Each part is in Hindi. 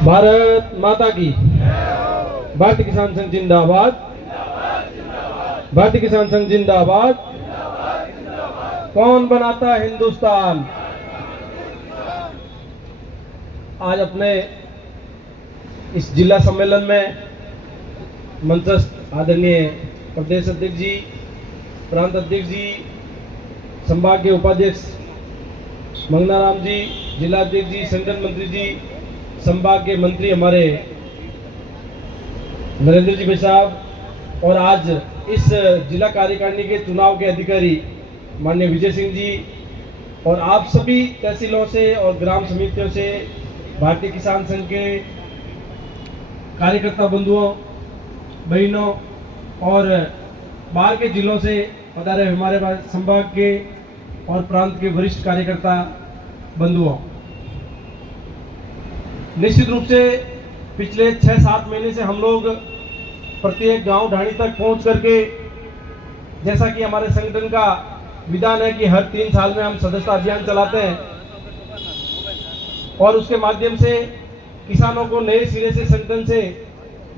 भारत माता की। भारतीय किसान संघ जिंदाबाद। भारतीय किसान संघ जिंदाबाद। कौन बनाता है हिंदुस्तान। आज अपने इस जिला सम्मेलन में मंचस्थ आदरणीय प्रदेश अध्यक्ष जी, प्रांत अध्यक्ष जी, संभाग के उपाध्यक्ष मंगनाराम जी, जिला अध्यक्ष जी, संगठन मंत्री जी, संभाग के मंत्री हमारे नरेंद्र जी भाई साहब, और आज इस जिला कार्यकारिणी के चुनाव के अधिकारी माननीय विजय सिंह जी, और आप सभी तहसीलों से और ग्राम समितियों से भारतीय किसान संघ के कार्यकर्ता बंधुओं बहनों और बाहर के जिलों से पधारे हमारे संभाग के और प्रांत के वरिष्ठ कार्यकर्ता बंधुओं, निश्चित रूप से पिछले 6-7 महीने से हम लोग प्रत्येक गांव ढाणी तक पहुंच करके, जैसा कि हमारे संगठन का विधान है कि हर 3 साल में हम सदस्यता अभियान चलाते हैं और उसके माध्यम से किसानों को नए सिरे से संगठन से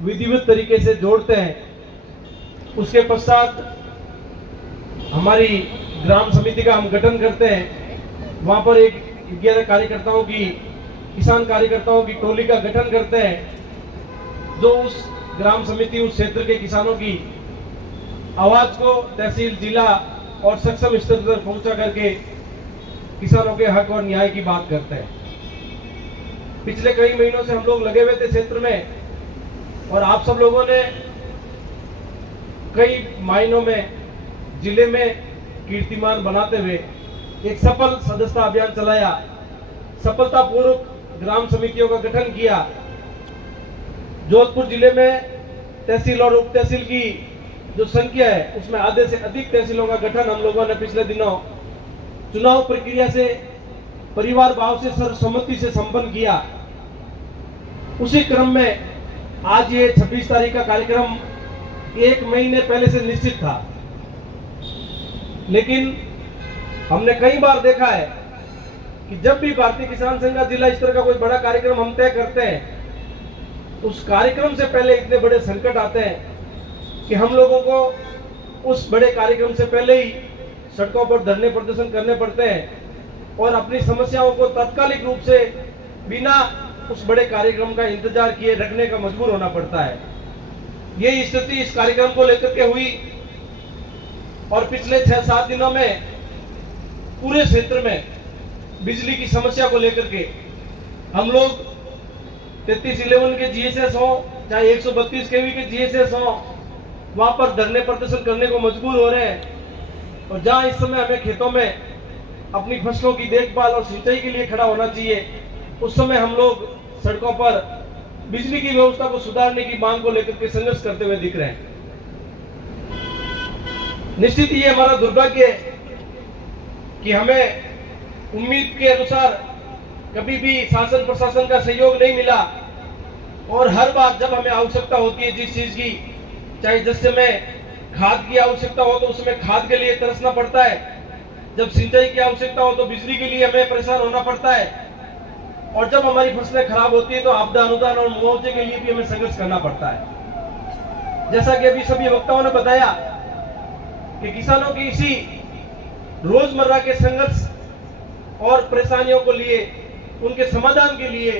विधिवत तरीके से जोड़ते हैं। उसके पश्चात हमारी ग्राम समिति का हम गठन करते हैं। वहाँ पर एक 11 कार्यकर्ताओं की, किसान कार्यकर्ताओं की टोली का गठन करते हैं, जो उस ग्राम समिति, उस क्षेत्र के किसानों की आवाज को तहसील, जिला और सक्षम स्तर तक पहुंचा करके किसानों के हक और न्याय की बात करते हैं। पिछले कई महीनों से हम लोग लगे हुए थे क्षेत्र में, और आप सब लोगों ने कई मायनों में जिले में कीर्तिमान बनाते हुए एक सफल सदस्यता अभियान चलाया, सफलतापूर्वक ग्राम समितियों का गठन किया। जोधपुर जिले में तहसील और उप तहसील की जो संख्या है उसमें आधे से अधिक तहसीलों का गठन हम लोगों ने पिछले दिनों चुनाव प्रक्रिया से परिवार भाव से सर्वसम्मति से संपन्न किया। उसी क्रम में आज ये 26 तारीख का कार्यक्रम 1 महीने पहले से निश्चित था, लेकिन हमने कई बार देखा है कि जब भी भारतीय किसान संघ का जिला स्तर का कोई बड़ा कार्यक्रम हम तय करते हैं, उस कार्यक्रम से पहले इतने बड़े संकट आते हैं कि हम लोगों को उस बड़े कार्यक्रम से पहले ही सड़कों पर धरने प्रदर्शन करने पड़ते हैं और अपनी समस्याओं को तात्कालिक रूप से बिना उस बड़े कार्यक्रम का इंतजार किए रखने का मजबूर होना पड़ता है। ये स्थिति इस कार्यक्रम को लेकर के हुई और पिछले 6-7 दिनों में पूरे क्षेत्र में बिजली की समस्या को लेकर के हम लोग 3311 के जीएसएस हो चाहे 132 केवी के जीएसएस हो, वहां पर धरने प्रदर्शन करने को मजबूर हो रहे हैं। और जहां इस समय हमें खेतों में अपनी फसलों की देखभाल और सिंचाई के लिए खड़ा होना चाहिए, उस समय हम लोग सड़कों पर बिजली की व्यवस्था को सुधारने की मांग को लेकर के संघर्ष करते हुए दिख रहे हैं। निश्चित ये हमारा दुर्भाग्य है कि हमें उम्मीद के अनुसार कभी भी शासन प्रशासन का सहयोग नहीं मिला, और हर बार जब हमें आवश्यकता होती है जिस चीज की, चाहे जिस समय खाद की आवश्यकता हो तो उसमें खाद के लिए तरसना पड़ता है, जब सिंचाई की आवश्यकता हो तो बिजली के लिए हमें परेशान होना पड़ता है, और जब हमारी फसलें खराब होती है तो आपदा अनुदान और मुआवजे के लिए भी हमें संघर्ष करना पड़ता है। जैसा कि अभी सभी वक्ताओं ने बताया कि किसानों की इसी रोजमर्रा के संघर्ष और परेशानियों को लिए, उनके समाधान के लिए,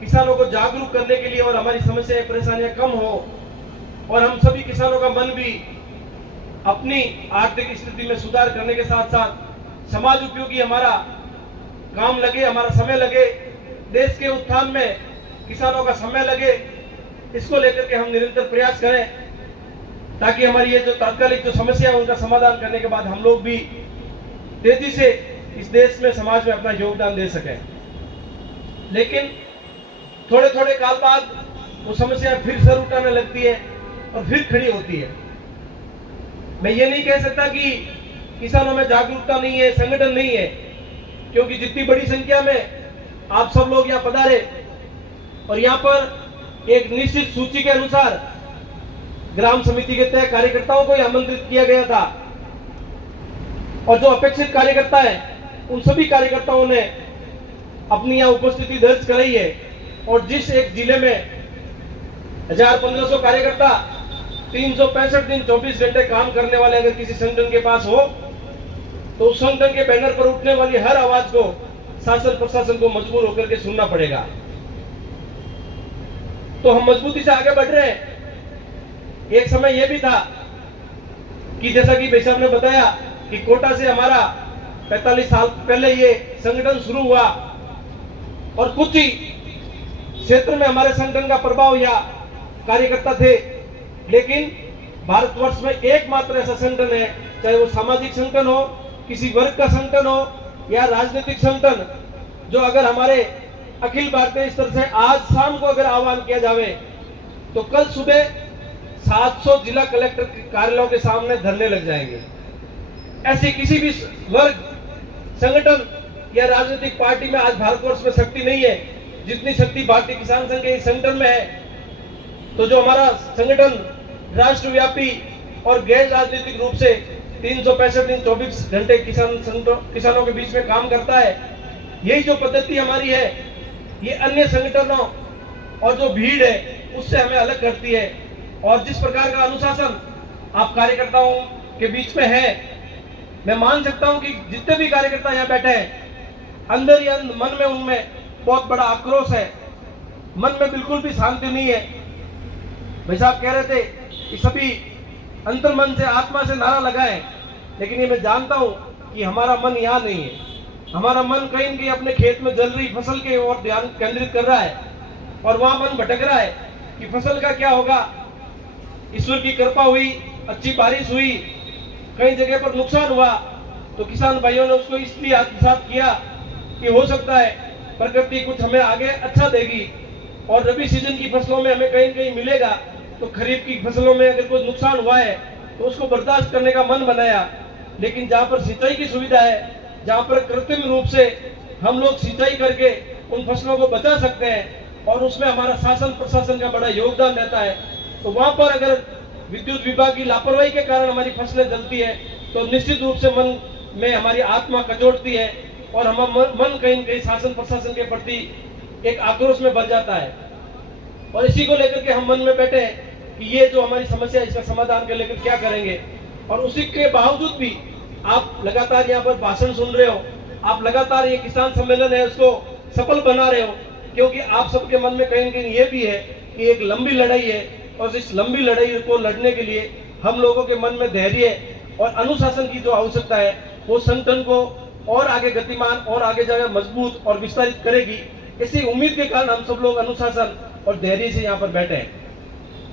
किसानों को जागरूक करने के लिए और हमारी समस्याएं परेशानियां कम हो और हम सभी किसानों का मन भी अपनी आर्थिक स्थिति में सुधार करने के साथ साथ समाज उपयोगी हमारा काम लगे, हमारा समय लगे, देश के उत्थान में किसानों का समय लगे, इसको लेकर के हम निरंतर प्रयास करें, ताकि हमारी ये जो तात्कालिक जो समस्या है उनका समाधान करने के बाद हम लोग भी तेजी से इस देश में, समाज में अपना योगदान दे सकें। लेकिन थोड़े थोड़े काल बाद वो समस्या फिर सर उठाने लगती है और फिर खड़ी होती है। मैं ये नहीं कह सकता कि किसानों में जागरूकता नहीं है, संगठन नहीं है, क्योंकि जितनी बड़ी संख्या में आप सब लोग यहाँ पधारे और यहाँ पर एक निश्चित सूची के अनुसार ग्राम समिति के तय कार्यकर्ताओं को आमंत्रित किया गया था, और जो अपेक्षित कार्यकर्ता है उन सभी कार्यकर्ताओं ने अपनी यहाँ उपस्थिति दर्ज कराई है। और जिस एक जिले में 1500 कार्यकर्ता 365 दिन 24 घंटे काम करने वाले अगर किसी संगठन के पास हो, तो उस संगठन के बैनर पर उठने वाली हर आवाज को शासन प्रशासन को मजबूर होकर के सुनना पड़ेगा। तो हम मजबूती से आगे बढ़ रहे हैं। एक समय यह भी था कि जैसा कि भाई साहब ने बताया कि कोटा से हमारा 45 साल पहले ये संगठन शुरू हुआ और कुछ ही क्षेत्र में हमारे संगठन का प्रभाव या कार्यकर्ता थे, लेकिन भारतवर्ष में एकमात्र ऐसा संगठन है, चाहे वो सामाजिक संगठन हो, किसी वर्ग का संगठन हो या राजनीतिक संगठन, जो अगर हमारे अखिल भारतीय स्तर से आज शाम को अगर आह्वान किया जावे तो कल सुबह 700 जिला कलेक्टर कार्यालयों के सामने धरने लग जाएंगे। ऐसी किसी भी वर्ग, संगठन या राजनीतिक पार्टी में आज भारतवर्ष में शक्ति नहीं है जितनी शक्ति भारतीय किसान संघ के संगठन में है। तो जो हमारा संगठन राष्ट्रव्यापी और गैर राजनीतिक रूप से 365 दिन 24 घंटे किसानों के बीच में काम करता है, यही जो पद्धति हमारी है, ये अन्य संगठनों और जो भीड़ है उससे हमें अलग करती है। और जिस प्रकार का अनुशासन आप कार्यकर्ताओं के बीच में है, मैं मान सकता हूं कि जितने भी कार्यकर्ता यहाँ बैठे हैं, अंदर ही अंदर मन में उनमें बहुत बड़ा आक्रोश है, मन में बिल्कुल भी शांति नहीं है। भाई साहब कह रहे थे कि सभी अंतर्मन से, आत्मा से नारा लगाएं, लेकिन ये मैं जानता हूं कि हमारा मन यहाँ नहीं है। हमारा मन कहीं न कहीं अपने खेत में जल रही फसल के ओर ध्यान केंद्रित कर रहा है और वहां मन भटक रहा है कि फसल का क्या होगा। ईश्वर की कृपा हुई, अच्छी बारिश हुई, कई जगह पर नुकसान हुआ तो किसान भाइयों ने उसको इसलिए आत्मसात किया कि हो सकता है प्रकृति कुछ हमें आगे अच्छा देगी और रबी सीजन की फसलों में हमें कहीं न कहीं मिलेगा। तो खरीफ की फसलों में अगर कोई नुकसान हुआ है तो उसको बर्दाश्त करने का मन बनाया। लेकिन जहाँ पर सिंचाई की सुविधा है, जहाँ पर कृत्रिम रूप से हम लोग सिंचाई करके उन फसलों को बचा सकते हैं और उसमें हमारा शासन प्रशासन का बड़ा योगदान रहता है, तो वहां पर अगर विद्युत विभाग की लापरवाही के कारण हमारी फसलें जलती है तो निश्चित रूप से मन में हमारी आत्मा कचोटती है और हम मन कहीं न कहीं शासन प्रशासन के प्रति एक आक्रोश में भर जाता है। और इसी को लेकर के हम मन में बैठे हैं कि ये जो हमारी समस्या है, इसका समाधान के लेकर क्या करेंगे। और उसी के बावजूद भी आप लगातार यहाँ पर भाषण सुन रहे हो, आप लगातार ये किसान सम्मेलन है उसको सफल बना रहे हो, क्योंकि आप सबके मन में कहीं न कहीं ये भी है कि एक लंबी लड़ाई है और इस लंबी लड़ाई को लड़ने के लिए हम लोगों के मन में धैर्य और अनुशासन की जो आवश्यकता है वो संगठन को और आगे गतिमान और आगे जाकर मजबूत और विस्तारित करेगी। इसी उम्मीद के कारण हम सब लोग अनुशासन और धैर्य से यहाँ पर बैठे हैं।